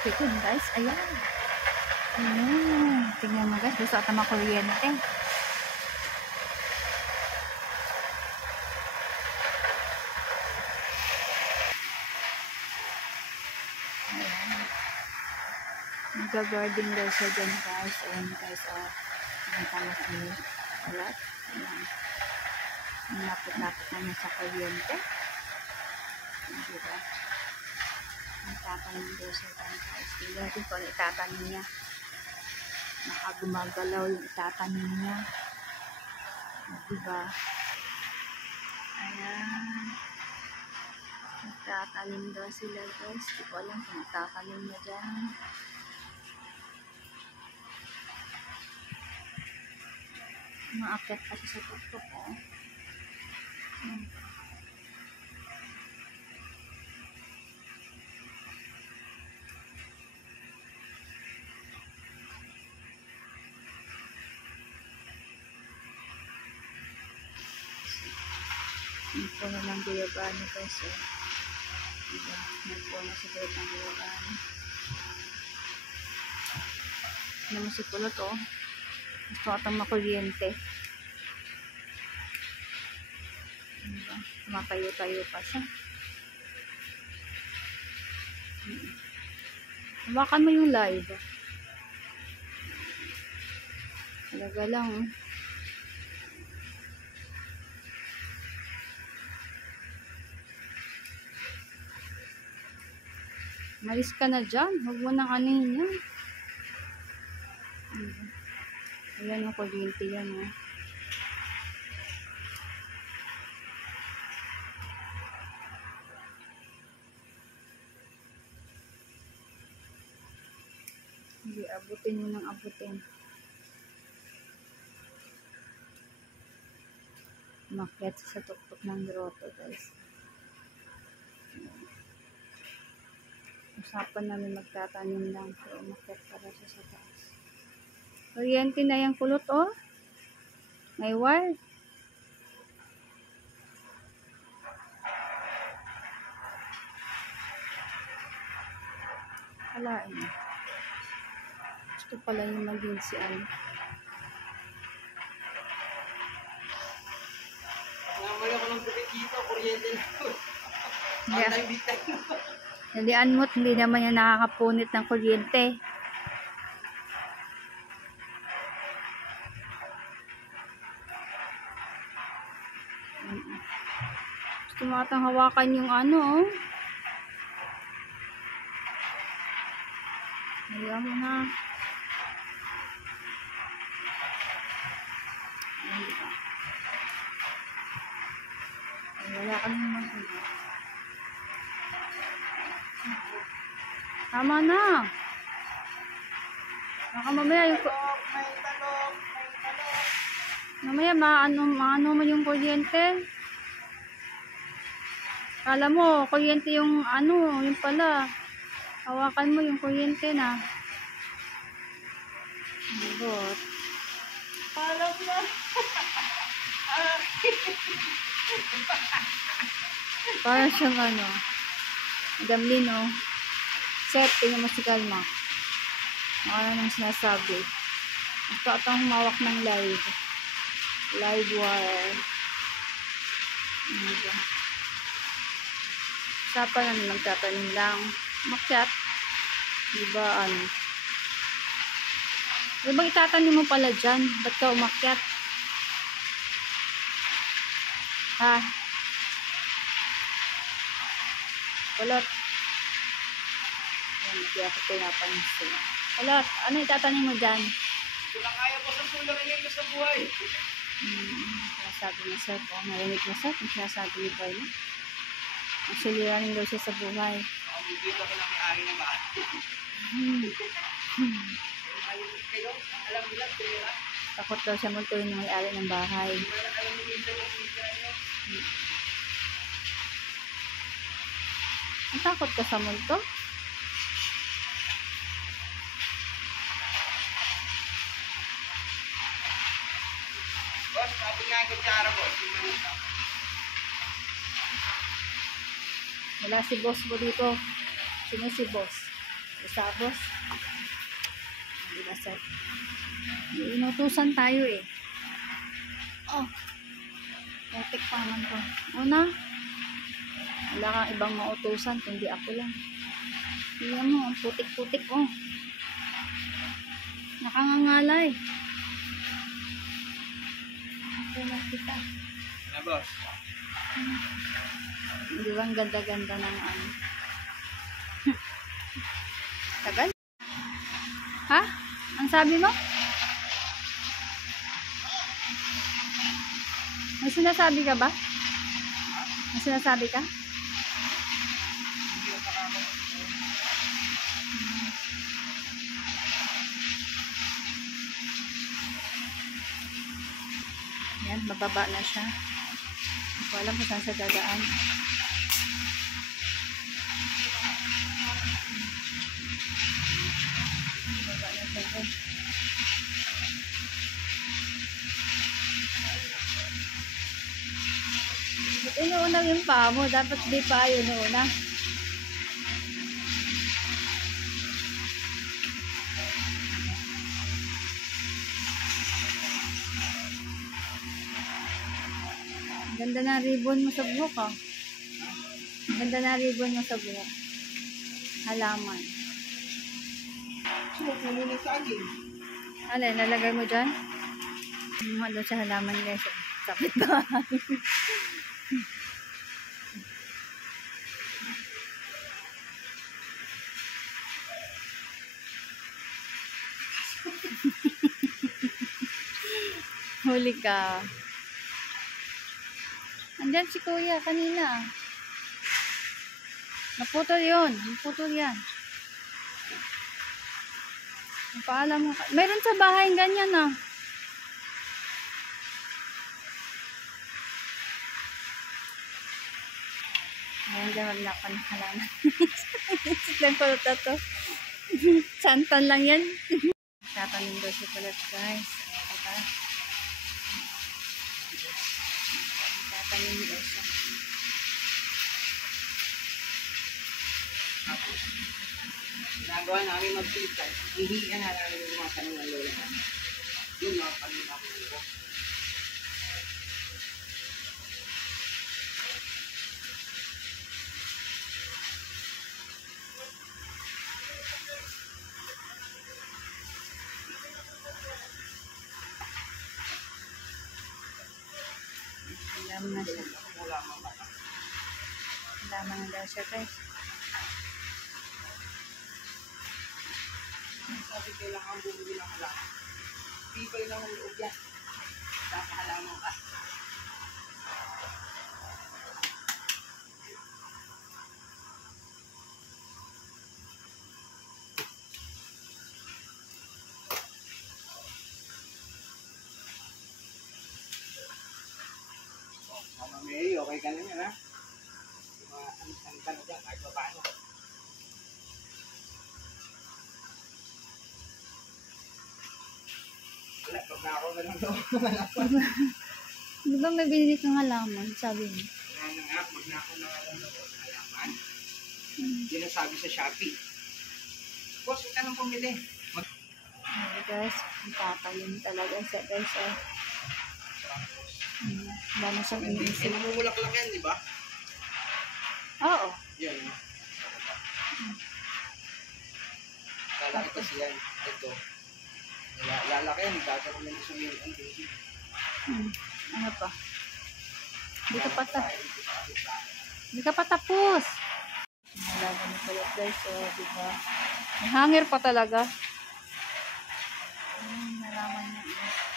pikon guys. Ayan. Tingnan mo guys. Gusto ata makuryente. Nag-garden daw siya dyan guys. Ayan guys. Tama sa inyo. Alat. Ayan. Napot-napot naman sa kuryente. Diba? Itatanim daw siya dyan guys. Tingnan natin kung ano itatanim niya. Nakagumagalaw yung itatanim niya. Diba? Ayan. Itatanim daw sila guys. Di ko alam kung itatanim niya dyan. Maakyat kasi sa tuktok oh. Ang puno ng guyabano guys oh. Diba? Ang puno sa guyab ng guyabano. Ano mo si kulot oh. Gusto katang makuryente. Diba? Tumatayo-tayo pa siya. Hawakan mo yung live. Talaga lang oh. Malis ka na dyan. Huwag mo nang anin yan. Ayan yung kuryente yan oh. Hindi, abutin mo ng abutin. Umakyat sa tuktok ng grotto guys. Usapan namin magtatanim lang. So umakyat para siya sa taas. Kuryente na yung kulot oh. May wire. Alain. Gusto pala yung maging si ano. Namay ako ng tubig dito, kuryente na ito. Nalian mo't hindi naman yung nakakapunit ng kuryente. Gusto mo atang hawakan yung ano oh. Ayan mo na. Wala ka naman. Tama na. Baka mamaya yung... Mamaya maano mo yung kuryente. Kala mo, kuryente yung ano, yung pala. Hawakan mo yung kuryente na. Bot. Alam na. Para siyang ano. Gamlin oh. Set, tingnan mo si Kalma. Ano nang sinasabi. Gusto atang humawak ng live. Live wire. Ano ba? Usapan namin magtatanim lang. Makyat. Diba ano? Ano bang itatanim mo pala dyan? Ba't ka umakyat? Ha? Kulot. Yan, hindi ako pinapansin. Kulot, ano itatanim mo dyan? Kulang kaya po sa sulang ngayon sa buhay. Sabi niya sir po. Narinig mo sir kung sinasabi ni Boy. Ang suliranin daw siya sa buhay. Dito ko lang may ari na ba? Kayo, alam nila, tumira. Takot daw siya magtuloy ng may-ari ng bahay. Alam mo minsan yung sisira nyo. Ang takot ka sa multo? Boss, sabi nga yung kutsara boss. Wala si boss mo dito. Sino si boss? Isabos. Diba, sir? Inutusan tayo eh. Oh. Putik pa naman to. Una. Wala kang ibang mautusan, kundi ako lang. Tingnan mo, ang putik-putik oh. Nakangangalay. Ako lang kita. Na, boss. Di ba ang ganda-ganda ng ano? Tagal? Ha? Ang sabi mo? May sinasabi ka ba? May sinasabi ka? Yan, bababa na siya. Hindi ko alam kung saan sa dadaan. Bababa na siya. Inuuna yung paa mo. Dapat di pa yun inuuna. Ganda na ribbon mo sa buhok ah. Ganda na ribbon mo sa buhok. Halaman. Suot mo muna sa akin. Ano, nalagay mo dyan? Doon sa halaman guys. Sakit ba? Huli ka. Andyan si kuya kanina. Naputol yun. Naputol yan. Paalam mo. Meron sa bahay ganyan ah. Ayan, dyan maglakan ng halaman. Lang ko ito to. Santan lang yan. Tatanim daw si Kulot guys. Ayan, diba? Tatanim daw siya. Nagawa namin mag-filter. Hihiyan na namin yung mga tanong ng lola namin. Yun mga tanong namin nila. Halaman na siya. Wala mga bata. Halaman na daw siya guys. Sabi kailangan bumili ng halaman. People lang ang loob yan. Dapat halaman ka. Mama Mary, okay ka na yan ha? Mga ano ka na dyan, kahit pa paano. Wala, pag na ako na lang daw. Di ba may binili kang halaman? Sabi mo. Wala na nga, pag na ako na lang daw ng halaman. Yun ang sabi sa Shopee. Boss, huwag ka nang pumili. Ayan guys. Ang tatalim talaga siya guys. Wala na siyang iniisip. Namumulaklak yan, di ba? Oo. Yan. Lalaki kasi yan. Ito. Lalaki yan. Gagawin ng gusto yung ang baby. Ano pa? Hindi ka pa tapos. Nalaga mo pala guys. So, diba? May hanger pa talaga. Nalaman niya.